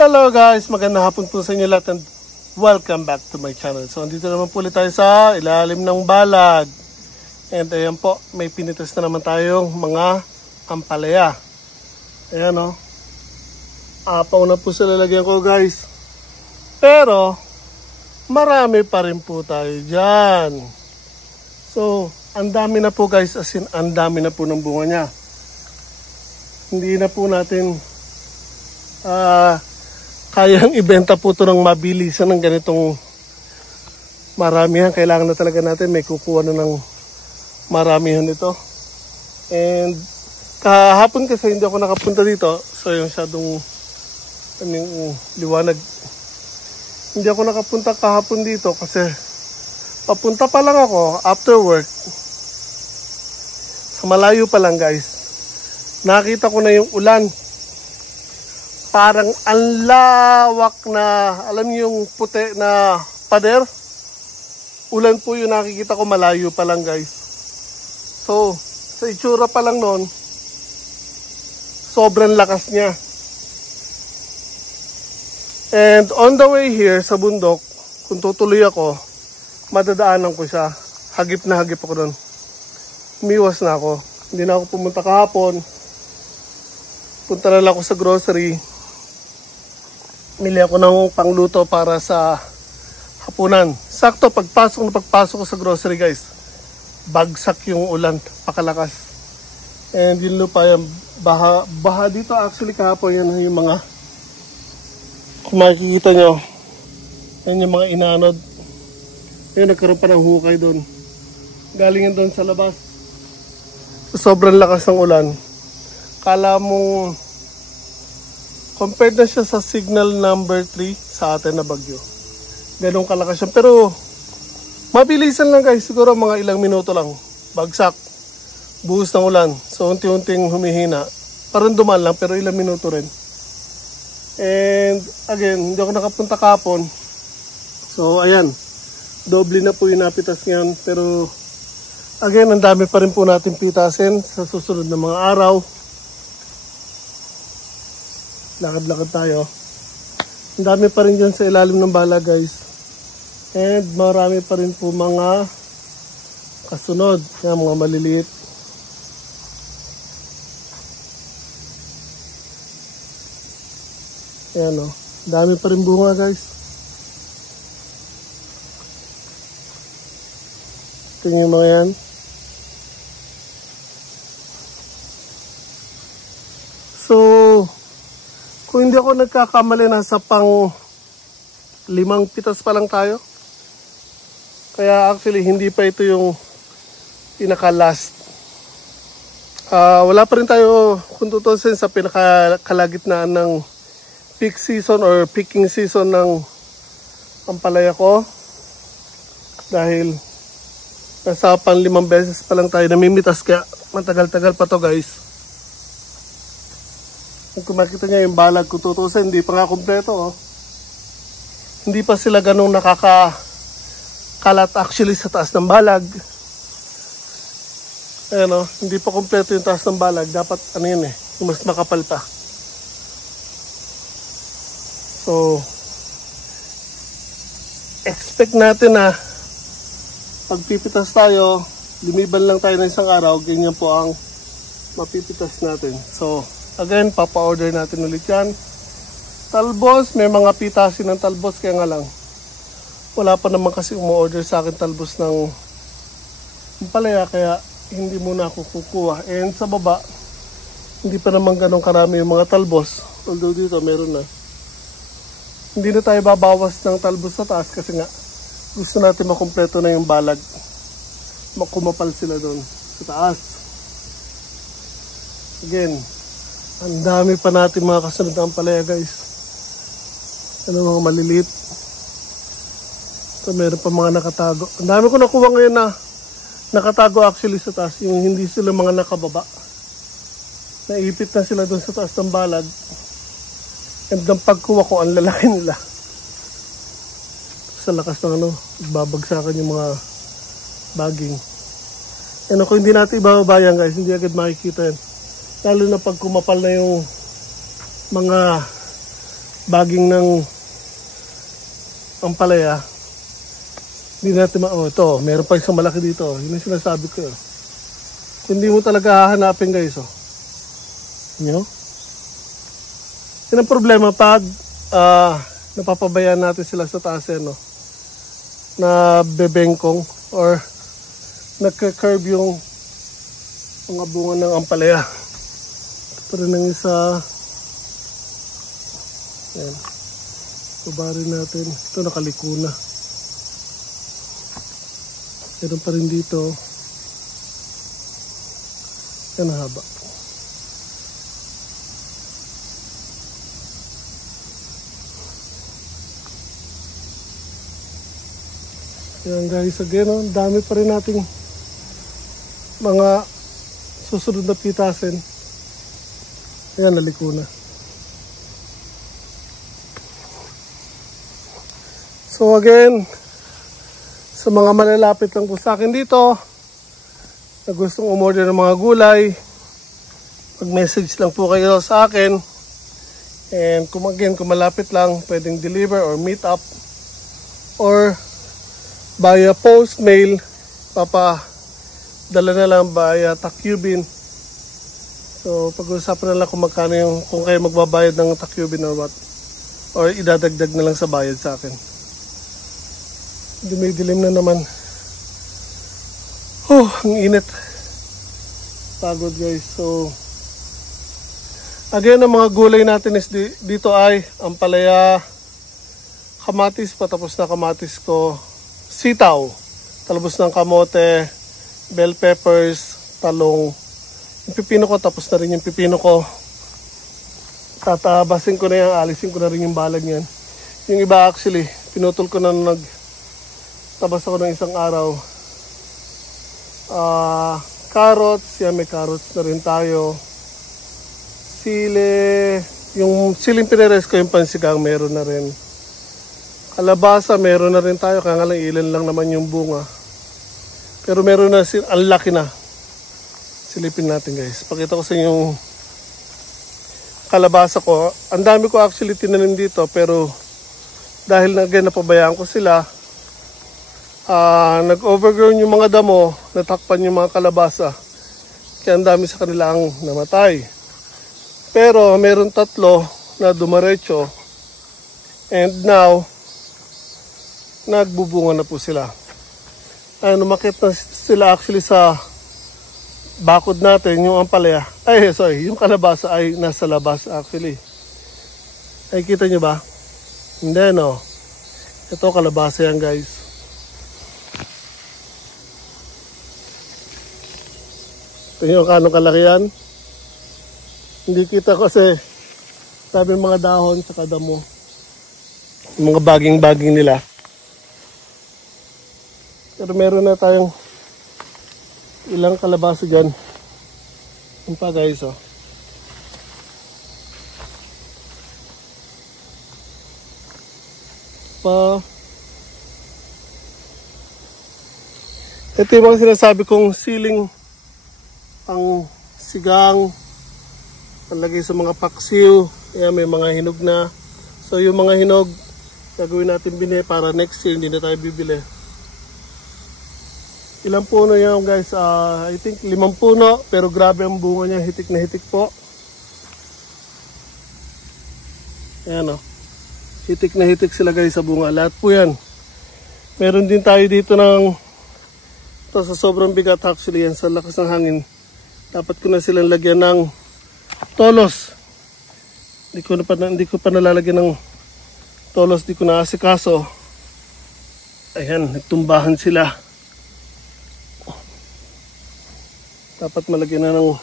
Hello guys, magandang hapon po sa inyo lahat and welcome back to my channel. So andito naman po ulit tayo sa ilalim ng balag. And ayan po, may pinitas na naman tayong mga ampalaya. Ayan o. Apaw na po sa lalagyan ko guys. Pero marami pa rin po tayo dyan. So ang dami na po guys, as in ang dami na po ng bunga niya. Hindi na po natin kayang ibenta po ito ng mabilisan ng ganitong maramihan. Kailangan na talaga natin may kukuha na ng maramihan ito. And kahapon kasi hindi ako nakapunta dito, so yung masyadong liwanag. Hindi ako nakapunta kahapon dito kasi papunta pa lang ako after work. Sa malayo pa lang guys, nakita ko na yung ulan. Parang ang lawak na, alam niyo yung puti na pader? Ulan po yung nakikita ko, malayo pa lang guys. So, sa itsura pa lang noon, sobrang lakas niya. And on the way here sa bundok, kung tutuloy ako, madadaanan ko siya. Hagip na hagip ako doon. Umiwas na ako. Hindi na ako pumunta kahapon. Punta na lang ako sa grocery. Mili ako ng pangluto para sa hapunan. Sakto, pagpasok ko sa grocery guys, bagsak yung ulan, pakalakas. And yung lupa, yung baha dito actually kahapon, yan yung mga, kung makikita nyo, yan yung mga inanod. Yun, nagkaroon pa ng hukay doon. Galing doon sa labas. Sobrang lakas ng ulan. Kala mong compared na siya sa signal number 3 sa atin na bagyo. Ganun kalakas siya. Pero mabilisan lang guys. Siguro mga ilang minuto lang. Bagsak. Buhos ng ulan. So unti-unting humihina. Parang duman lang pero ilang minuto rin. And again, hindi ako nakapunta kahapon. So ayan. Doble na po yung napitas ngayon. Pero again, ang dami pa rin po natin pitasin sa susunod na mga araw. Lakad-lakad tayo. Ang dami pa rin dyan sa ilalim ng bala guys. And marami pa rin po mga kasunod. Yan, mga maliliit. Yan o. Dami pa rin bunga guys. Tingnan mo yan. So kung hindi ako nagkakamali, nasa pang 5 pitas pa lang tayo. Kaya actually hindi pa ito yung pinaka-last. Wala pa rin tayo kung tutusin sa pinaka-kalagitnaan ng peak season or picking season ng ampalaya ko. Dahil nasa pang 5 beses pa lang tayo namimitas, kaya matagal-tagal pa to guys. Kung makita niya yung balag, kung tutusin, hindi pa nga kompleto. Oh. Hindi pa sila ganun nakakalat actually sa taas ng balag. Ayan o, hindi pa kompleto yung taas ng balag. Dapat ano yun eh, mas makapal pa. So, expect natin na pagpipitas tayo, lumiban lang tayo ng isang araw, ganyan po ang mapipitas natin. So, again, papa-order natin ulit yan. Talbos, may mga pitasin ng talbos, kaya nga lang wala pa naman kasi umu-order sa akin talbos ng ampalaya, kaya hindi muna ako kukuha. And sa baba, hindi pa naman ganun karami yung mga talbos. Although dito meron na. Hindi na tayo babawas ng talbos sa taas kasi nga gusto natin makumpleto na yung balag. Makumapal sila doon sa taas. Again, ang dami pa natin mga kasunod na ampalaya guys. Ano, mga maliliit. So meron pa mga nakatago. Ang dami ko nakuha ngayon na nakatago actually sa taas. Yung hindi sila mga nakababa. Naipit na sila doon sa taas ng balag. And ang pagkuha ko, ang lalaki nila. Sa lakas ng babagsakan yung mga baging. And ako hindi natin ibababa yan guys. Hindi agad makikita yan. Lalo na pag kumapal na yung mga baging ng ampalaya. Hindi natin ito, meron pa isang malaki dito. Yun yung sinasabi ko. Kung hindi mo talaga hahanapin guys, Nyo? Yan ang problema pag napapabayaan natin sila sa taas, na bebengkong or nagka-curve yung mga bunga ng ampalaya. Ito rin ang isa. Yan. Baba rin natin. Ito nakaliko na. Meron pa rin dito. Yan ang haba. Yan guys, again, dami pa rin nating mga susunod na pitasin. Ayan, naliko na. So again, sa mga malalapit lang po sa akin dito, na gustong umorder ng mga gulay, mag-message lang po kayo sa akin. And kung malapit lang, pwedeng deliver or meet up. Or via post mail, dala na lang via Tacubin. So pag-uusapan na lang kung magkano kung kayo magbabayad ng Tacubin or what, or idadagdag na lang sa bayad sa akin. Dumidilim na naman. Ang init. Pagod guys. So again, ang mga gulay natin is dito ay ampalaya, kamatis, patapos na kamatis ko, sitaw, talbos ng kamote, bell peppers, talong, yung pipino ko, tapos na rin yung pipino ko. Tatabasin ko na yan, alisin ko na rin yung balag niyan. Yung iba actually, pinutol ko na nagtabas ako ng isang araw. Carrots, yan, may carrots na rin tayo. Sili, yung siling pineres ko, yung pansigang, meron na rin. Kalabasa, meron na rin tayo, kaya nga lang ilan lang naman yung bunga. Pero meron na, ang laki na. Silipin natin guys. Pakita ko sa inyo yung kalabasa ko. Ang dami ko actually tinanim dito, pero dahil napabayaan ko sila, nag-overgrown yung mga damo, natakpan yung mga kalabasa. Kaya ang dami sa kanila ang namatay. Pero meron 3 na dumaretso. And now, nagbubunga na po sila. Umakit na sila actually sa bakod natin, yung ampalaya. Yung kalabasa ay nasa labas actually. Ay, kita nyo ba? Hindi, no? Ito kalabasa yan guys. Ito nyo kano kalaki yan. Hindi kita kasi sabi mga dahon sa kadamo. Yung mga baging-baging nila. Pero meron na tayong ilang kalabasa dyan. Yan pa guys, Ito yung mga sinasabi kong siling pang sigang, palagay sa mga paksiw. Ayan, may mga hinog na. So yung mga hinog, gagawin natin binhi para next year hindi na tayo bibili. Ilang puno yan guys? I think 5 puno, pero grabe ang bunga niya, hitik na hitik po. Ayan hitik na hitik sila guys sa bunga. Lahat po yan. Meron din tayo dito ng ito sa sobrang bigat actually yan, sa lakas ng hangin. Dapat ko na silang lagyan ng tolos. Hindi ko pa nalalagyan ng tolos, di ko na asikaso. Ayan, nagtumbahan sila. Dapat malagyan na ng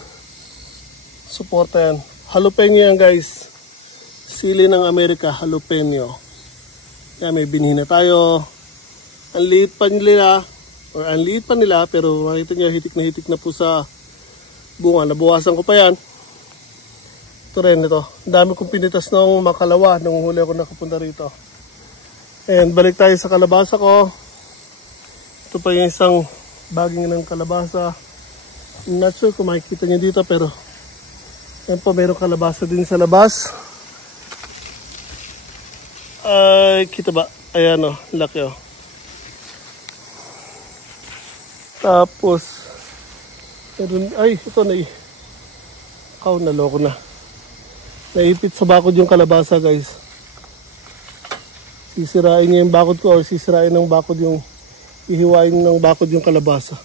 suporta yan. Jalapeno yan guys. Sili ng Amerika, jalapeno. Yan, may binhi na tayo. Ang liit pa nila, pero makita nyo, hitik na po sa bunga. Nabuwasan ko pa yan. Ito rin, ito. Ang dami kong pinitas ng makalawa nung huli ako nakapunta rito. And balik tayo sa kalabasa ko. Ito pa yung isang baging ng kalabasa. I'm not sure kung makikita nyo dito, pero yan po, mayroong kalabasa din sa labas. Ay, kita ba? Ayan o, laki o. Tapos, ay, ito na naloko na. Naipit sa bakod yung kalabasa, guys. Sisirain niya yung bakod ko or sisirain ng bakod yung, ihiwain ng bakod yung kalabasa.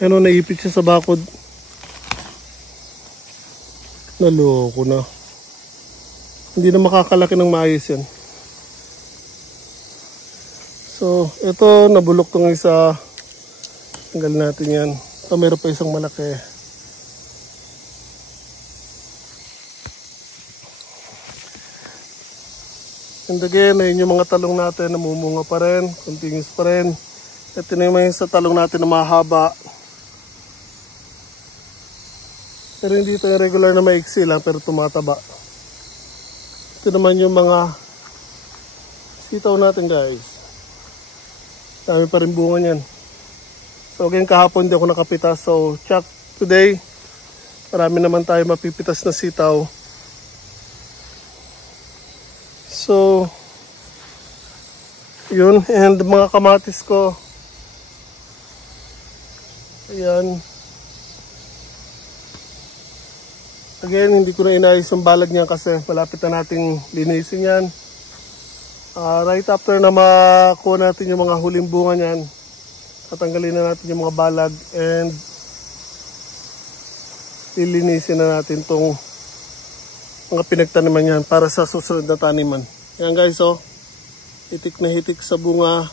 Ano, naipit siya sa bakod. Naloko na. Hindi na makakalaki ng maayos yan. So, ito, nabulok tong isa. Tanggal natin yan. So, meron pa isang malaki. And again, ayun yung mga talong natin, namumunga pa rin, continuous pa rin. Ito na yung sa talong natin na mahaba. Pero hindi ito yung regular na maiksi lang, pero tumataba. Ito naman yung mga sitaw natin, guys. Dami pa rin bunga niyan. So again, kahapon di ako nakapitas. So check today. Marami naman tayo mapipitas na sitaw. So yun. And mga kamatis ko. Ayan. Again, hindi ko na inayos yung balag niya kasi malapit na nating linisin yan. Right after na makuha natin yung mga huling bunga niyan, tatanggalin na natin yung mga balag and lilinisin na natin tong mga pinagtaniman yan para sa susunod na taniman. Yan guys, oh, hitik na hitik sa bunga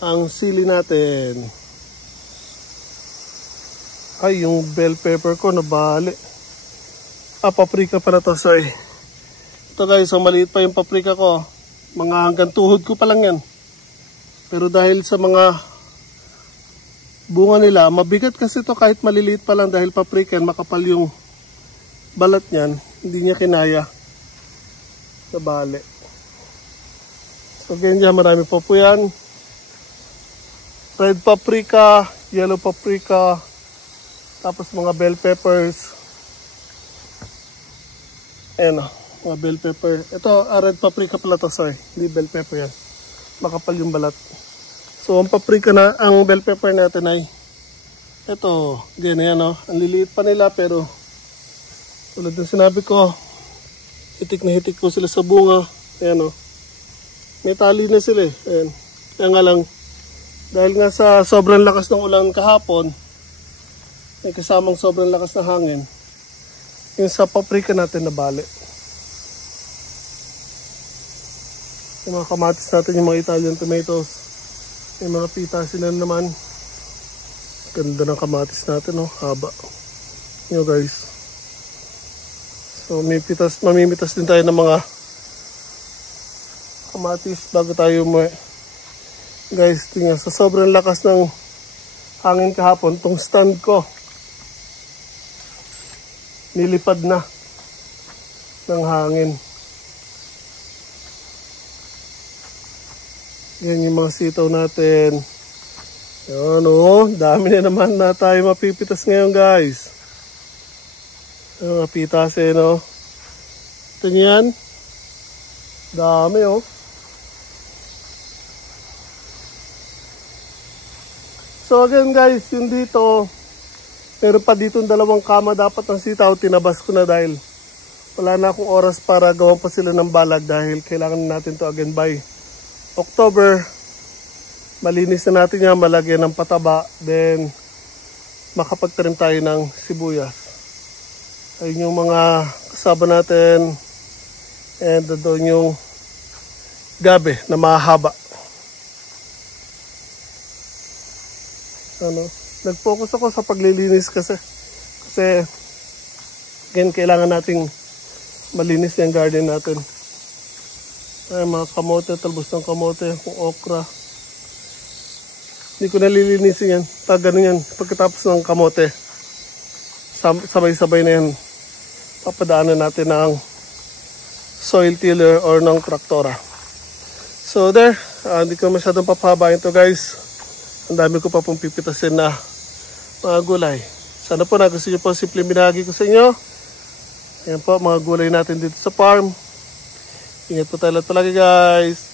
ang sili natin. Ay, yung bell pepper ko nabali. Paprika pa na to, sorry. Ito guys, so maliit pa yung paprika ko. Mga hanggang tuhod ko pa lang yan. Pero dahil sa mga bunga nila, mabigat kasi ito kahit maliliit pa lang dahil paprika yan, makapal yung balat niyan. Hindi niya kinaya. Nabali. So ganyan, marami pa po yan. Red paprika, yellow paprika, tapos mga bell peppers. Ayan o, mga bell pepper. Ito, red paprika pala to, sorry. Hindi bell pepper yan. Makapal yung balat. So, ang paprika na, ang bell pepper natin ay ito, ganyan o. Ang liliit pa nila pero tulad ng sinabi ko, hitik na hitik ko sila sa bunga. Ayan o. May tali na sila eh. Ayan. Kaya nga lang, dahil nga sa sobrang lakas ng ulan kahapon, may kasamang sobrang lakas na hangin, yung sa paprika natin nabali. Yung mga kamatis natin, yung mga Italian tomatoes, yung mga pita sila naman. Ganda ng kamatis natin, oh, haba. Yun guys. So mamimitas din tayo ng mga kamatis bago tayo umuwi. Guys, tingnan, sa sobrang lakas ng hangin kahapon, tong stand ko nilipad na ng hangin. Yan yung mga sitaw natin. Yan o, dami na naman na tayo mapipitas ngayon guys. Yung mga pitasin o. Ito yan. Dami o. So again guys, yung dito, meron pa dito dalawang kama dapat ng sitaw, tinabas ko na dahil wala na akong oras para gawan pa sila ng balag dahil kailangan natin to again by October. Malinis na natin yan, malagyan ng pataba, then makapagtanim tayo ng sibuyas. Ayun yung mga kasaba natin and doon yung gabi na mahaba. Nag-focus ako sa paglilinis kasi again, kailangan nating malinis yung garden natin. Ay, mga kamote, talbos ng kamote, kung okra. Hindi ko nalilinisin yan. Ganun yan. Pagkatapos ng kamote, sabay-sabay na yan. Papadaanan natin ng soil tiller or ng traktora. So there, hindi ko masyadong papahabain to guys. Ang dami ko pa pong pipitasin na mga gulay. Sana po nagustuhan nyo po simple binahagi ko sa inyo. Ayan po, mga gulay natin dito sa farm. Ingat po tayo lahat palagi guys.